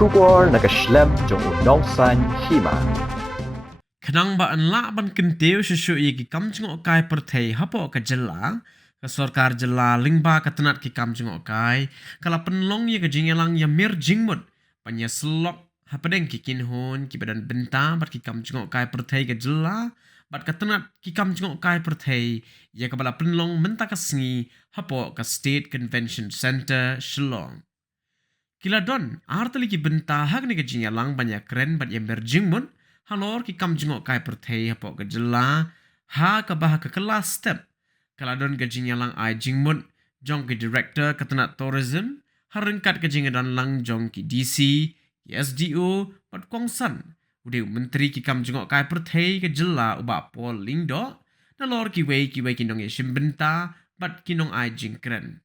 Shubor nakaslem jong Ïohnong san Hima. Kanang ba an la ban kenteu susu ki kam jengok kai perthei hapo ka jela ka sarkar jela lingba ka tenat ki kam jengok kai kala penlong ye ka jingelang ya mir jingmut panya selok hapadeng ki kinhon ki badan benta bat ki kam jengok kai perthei ka jela bat ka tenat ki kam jengok kai perthei ya ka bala penlong menta ka sngi hapo ka State Convention Center Shillong. Kila don artali ki benta hak ni ka jingelang banyak keren bat ya mir jingmut halor ki kam jengok kai perthei hapo ka jela ha ka bah ka kelas step kaladon ka jingelang ai jingmut jong ki director katanat tourism harengkat ka jingedan lang jong ki DC ki SDO pat kongsan ude menteri ki kam jengok kai perthei ka jela uba pol lingdo nalor ki wei ki nong ye shimbenta bat ki nong ai jingkren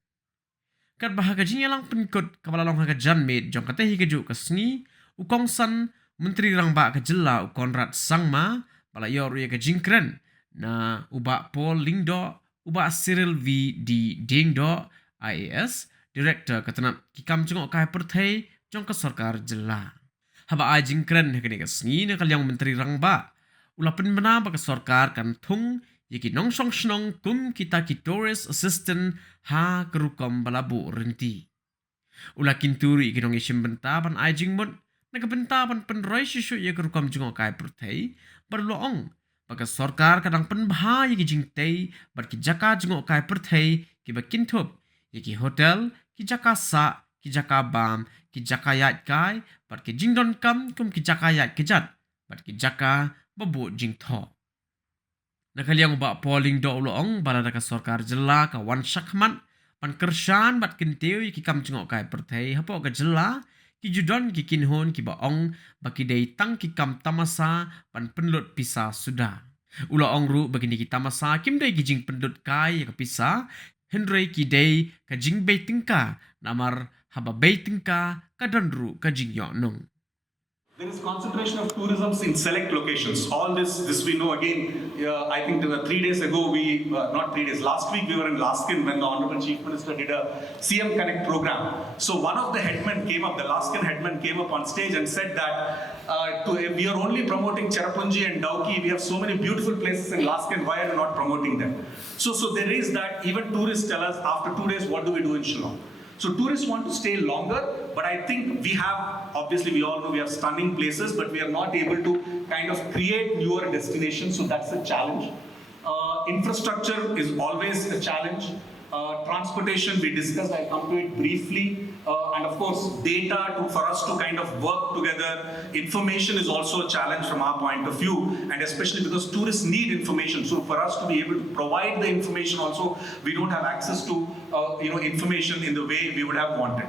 kat bah ka jingelang penkut kepala long ha ka janmet jong ka tehi ka ju ka sngi ukongsan Menteri Rangba ke jela u Konrad Sangma bala yor ye ke jingkren na uba Paul Lingdo uba Cyril V D Dingdo IAS director ketenat kikam jengok kai perthei jong ke sarkar jela haba ai jingkren ke ni ke sngi na kalyang Menteri Rangba ula penbena ba ke sarkar kan thung ye ki nong song snong kum kita ki tourist assistant ha kerukom balabu renti ula kinturi ki nong isim benta ban ai jingmut nakabenta pan penroi susu ye kerukam jengok kai perthei berloong baka sarkar kadang penbha ye ki jingtei bar ki jaka jengok kai perthei ki bakintup ye ki hotel ki jaka sa ki jaka bam ki jaka yat kai bar ki jingdon kam kum ki jaka yat kejat bar ki jaka babu jingtho nakaliang ba polling do loong balada ka sarkar jela ka wan shakman pan kershan bat kenteu ye ki kam jengok kai perthei hapo ka jela ki judon ki kinhon ki baong baki dei tang ki kam Tamasa pan Pynlut Pisa sudah. Ula ong ru bagi ki Tamasa kim dei ki Jingpynlut kai ka Pisa Hynrei ki dei ka Jingbei tingka namar haba bei tingka ka donru ka Ïohnong. There is concentration of tourism in select locations. All this we know again. I think 3 days ago, not 3 days, last week we were in Laskin when the Honorable Chief Minister did a CM Connect program. So one of the headmen came up, the Laskin headman came up on stage and said that we are only promoting Cherrapunji and Dauki. We have so many beautiful places in Laskin. Why are we not promoting them? So there is that. Even tourists tell us after 2 days, what do we do in Shillong? So tourists want to stay longer, but I think we all know we have stunning places, but we are not able to kind of create newer destinations, so that's a challenge. Infrastructure is always a challenge. Transportation, we discussed, I'll come to it briefly. And of course, data for us to kind of work together. Information is also a challenge from our point of view, and especially because tourists need information. So for us to be able to provide the information also, we don't have access to information in the way we would have wanted.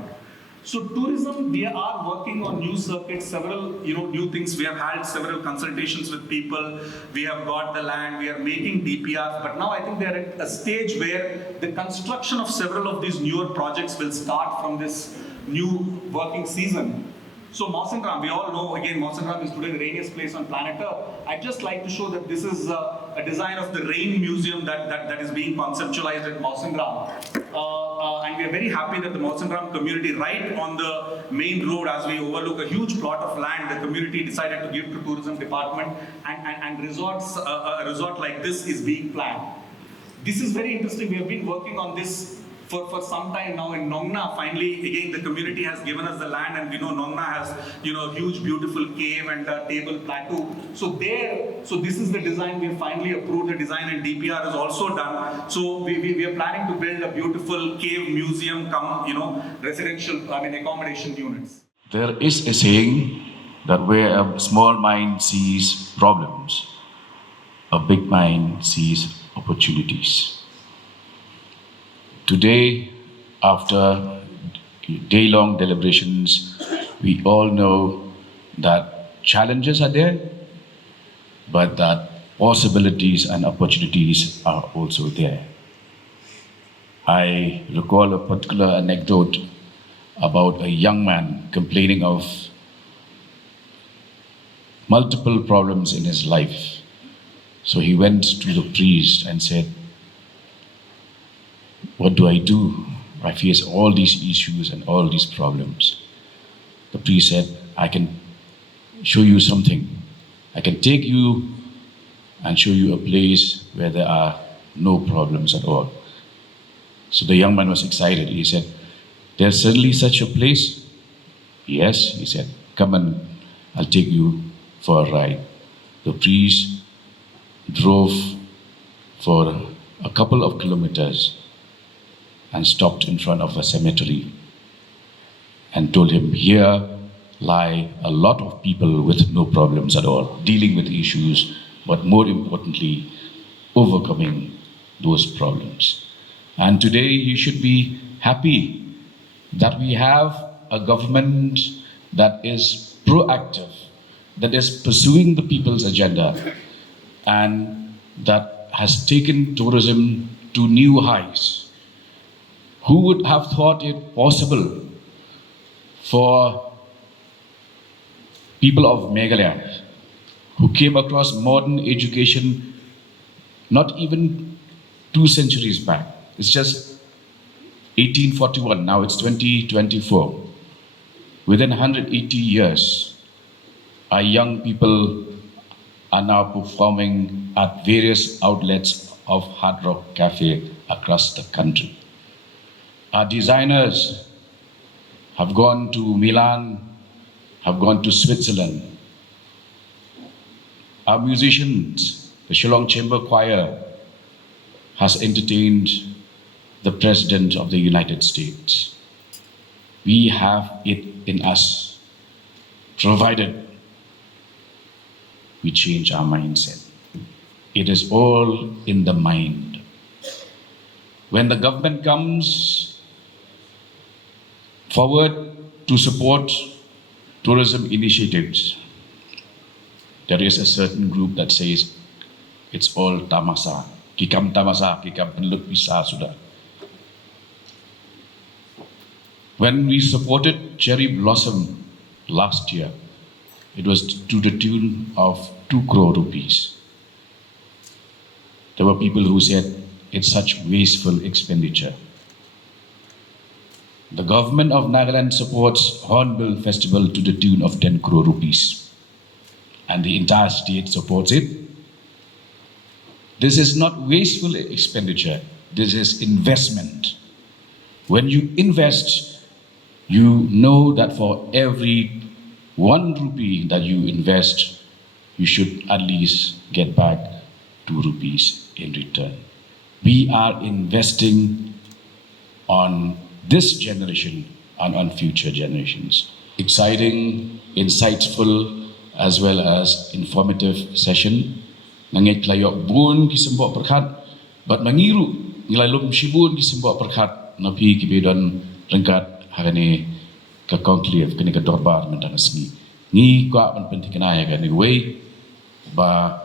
So tourism, we are working on new circuits, several new things. We have had several consultations with people. We have got the land. We are making DPRs. But now I think they are at a stage where the construction of several of these newer projects will start from this new working season. So Mawsynram, we all know again, Mawsynram is today the rainiest place on planet Earth. I'd just like to show that this is a design of the rain museum that is being conceptualized at Mawsynram. And we are very happy that the Mawsynram community, right on the main road, as we overlook a huge plot of land, the community decided to give to tourism department, and a resort like this is being planned. This is very interesting. We have been working on this for some time now in Nongna. Finally, again, the community has given us the land, and we know Nongna has a huge beautiful cave and a table plateau. So this is the design. We have finally approved the design, and DPR is also done. So we are planning to build a beautiful cave museum residential, accommodation units. There is a saying that where a small mind sees problems, a big mind sees opportunities. Today, after day-long deliberations, we all know that challenges are there, but that possibilities and opportunities are also there. I recall a particular anecdote about a young man complaining of multiple problems in his life. So he went to the priest and said, "What do? I face all these issues and all these problems." The priest said, I can show you something. I can take you and show you a place where there are no problems at all. So the young man was excited. He said, there's certainly such a place? Yes, he said, come and I'll take you for a ride. The priest drove for a couple of kilometers and stopped in front of a cemetery and told him, here lie a lot of people with no problems at all, dealing with issues, but more importantly, overcoming those problems. And today you should be happy that we have a government that is proactive, that is pursuing the people's agenda, and that has taken tourism to new heights. Who would have thought it possible for people of Meghalaya who came across modern education not even 2 centuries back? It's just 1841, now it's 2024. Within 180 years, our young people are now performing at various outlets of Hard Rock Cafe across the country. Our designers have gone to Milan, have gone to Switzerland. Our musicians, the Shillong Chamber Choir, has entertained the President of the United States. We have it in us, provided we change our mindset. It is all in the mind. When the government comes forward to support tourism initiatives, there is a certain group that says it's all Tamasa. Kikam Tamasa, Jingpynlut Pisa sudah. When we supported Cherry Blossom last year, it was to the tune of 2 crore rupees. There were people who said it's such wasteful expenditure. The government of Nagaland supports Hornbill Festival to the tune of 10 crore rupees, and the entire state supports it. This is not wasteful expenditure, this is investment. When you invest, you know that for every 1 rupee that you invest, you should at least get back 2 rupees in return. We are investing on this generation and on future generations. Exciting, insightful, as well as informative session. Nangit layok bun kisembok perkat, bat mangiru ngilalum shibun kisembok perkat, napi kibedon rengkat harane ka conclave kini ka dorbar mentang sni ni kwa pan pentikana ya kan way ba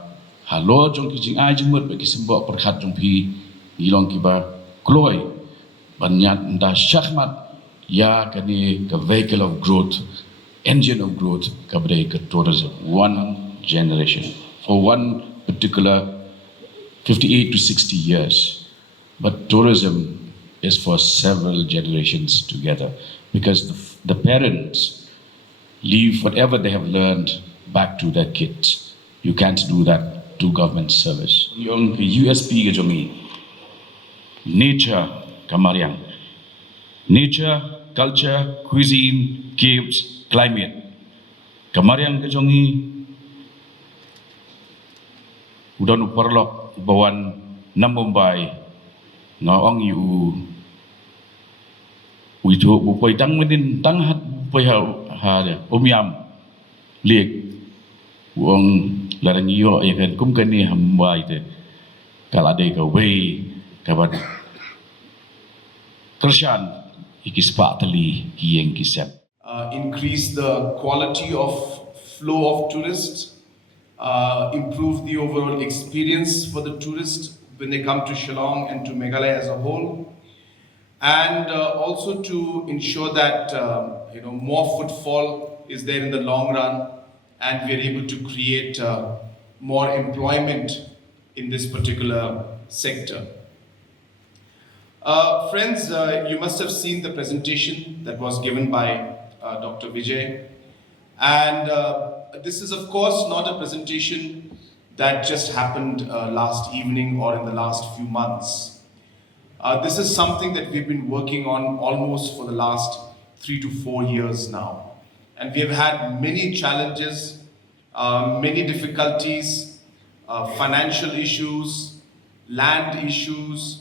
halo jong ki jing ai jimut ba kisembok perkat jong pi ngilong ki ba kloy banyat nda shahmat ya kani ka vehicle of growth, engine of growth ka bdai ka tourism, one generation for one particular 58 to 60 years, but tourism is for several generations together, because the parents leave whatever they have learned back to their kids. You can't do that to government service. Yung USP ke jongi, nature kamariang, nature, culture, cuisine, caves, climate. Kamariang ke jongi, udan uparlok bawan na Mumbai, nga ang itu bupoy tang medin tang hat bupoy ha omiam liek uang larang iyo ya kan kum kan ni hamba itu kalau ada ke way kabat tersyan ikispa tali kiyeng kisap. Increase the quality of flow of tourists, improve the overall experience for the tourists when they come to Shillong and to Meghalaya as a whole, and also to ensure that more footfall is there in the long run, and we're able to create more employment in this particular sector. Friends, you must have seen the presentation that was given by Dr. Vijay. And this is, of course, not a presentation that just happened last evening or in the last few months. This is something that we've been working on almost for the last 3 to 4 years now. And we have had many challenges, many difficulties, financial issues, land issues,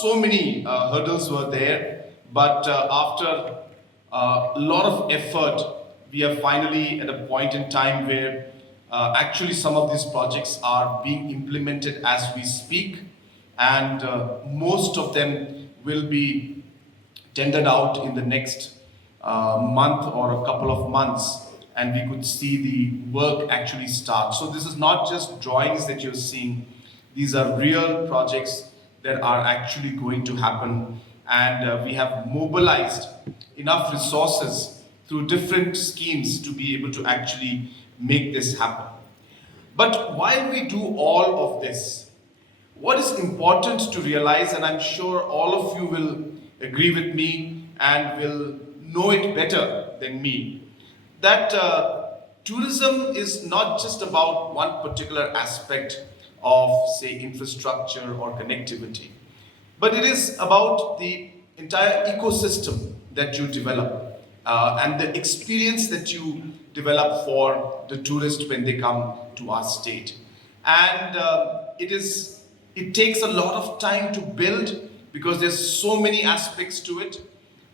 so many hurdles were there. But after a lot of effort, we are finally at a point in time where actually some of these projects are being implemented as we speak, and most of them will be tendered out in the next month or a couple of months, and we could see the work actually start. So this is not just drawings that you're seeing, these are real projects that are actually going to happen, and we have mobilized enough resources through different schemes to be able to actually make this happen. But while we do all of this, what is important to realize, and I'm sure all of you will agree with me and will know it better than me, that tourism is not just about one particular aspect of, say, infrastructure or connectivity, but it is about the entire ecosystem that you develop and the experience that you develop for the tourist when they come to our state. And it takes a lot of time to build because there's so many aspects to it,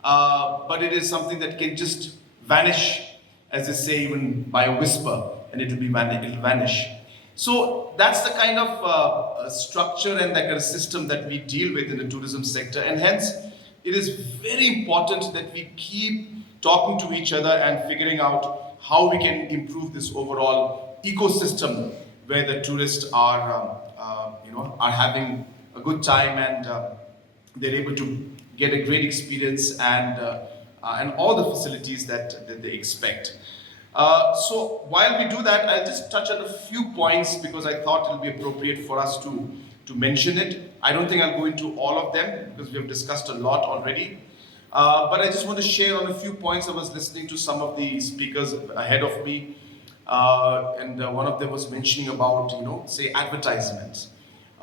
but it is something that can just vanish, as they say, even by a whisper, and it'll vanish. So that's the kind of structure and that kind of system that we deal with in the tourism sector, and hence it is very important that we keep talking to each other and figuring out how we can improve this overall ecosystem where the tourists are having a good time and they're able to get a great experience and all the facilities that they expect. So while we do that, I'll just touch on a few points because I thought it'll be appropriate for us to mention it. I don't think I'll go into all of them because we have discussed a lot already. But I just want to share on a few points. I was listening to some of the speakers ahead of me, and one of them was mentioning about, say, advertisements,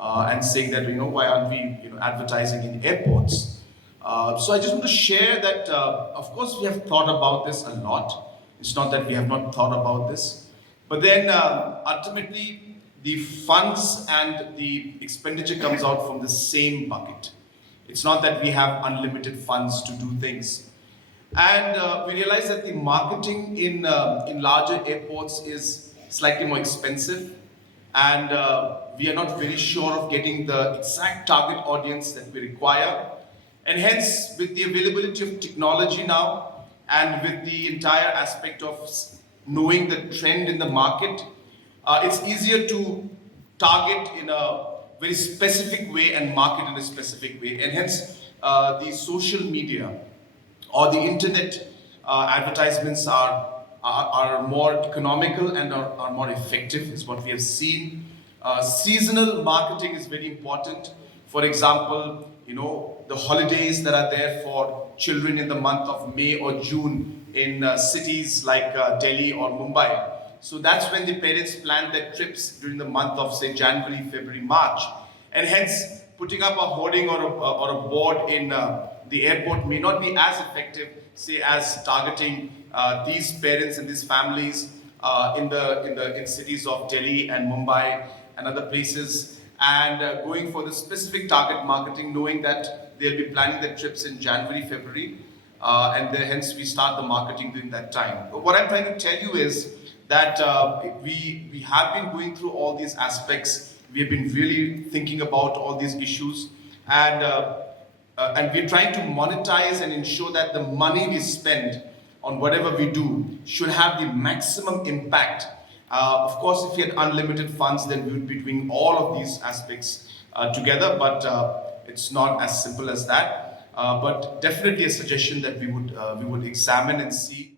and saying that, why aren't we, advertising in airports? So I just want to share that, of course, we have thought about this a lot. It's not that we have not thought about this, but then ultimately the funds and the expenditure comes out from the same bucket. It's not that we have unlimited funds to do things. And we realize that the marketing in larger airports is slightly more expensive, and we are not very sure of getting the exact target audience that we require. And hence, with the availability of technology now, and with the entire aspect of knowing the trend in the market, it's easier to target in a very specific way and market in a specific way. And hence, the social media or the internet advertisements are more economical and are more effective, is what we have seen. Seasonal marketing is very important. For example, the holidays that are there for children in the month of May or June in cities like Delhi or Mumbai. So that's when the parents plan their trips during the month of, say, January, February, March. And hence, putting up a hoarding or a board in the airport may not be as effective, say, as targeting these parents and these families in cities of Delhi and Mumbai and other places, and going for the specific target marketing, knowing that they'll be planning their trips in January, February, and hence we start the marketing during that time. But what I'm trying to tell you is that we have been going through all these aspects. We have been really thinking about all these issues, and we're trying to monetize and ensure that the money we spend on whatever we do should have the maximum impact. Of course, if we had unlimited funds, then we would be doing all of these aspects together, but it's not as simple as that. But definitely a suggestion that we would examine and see.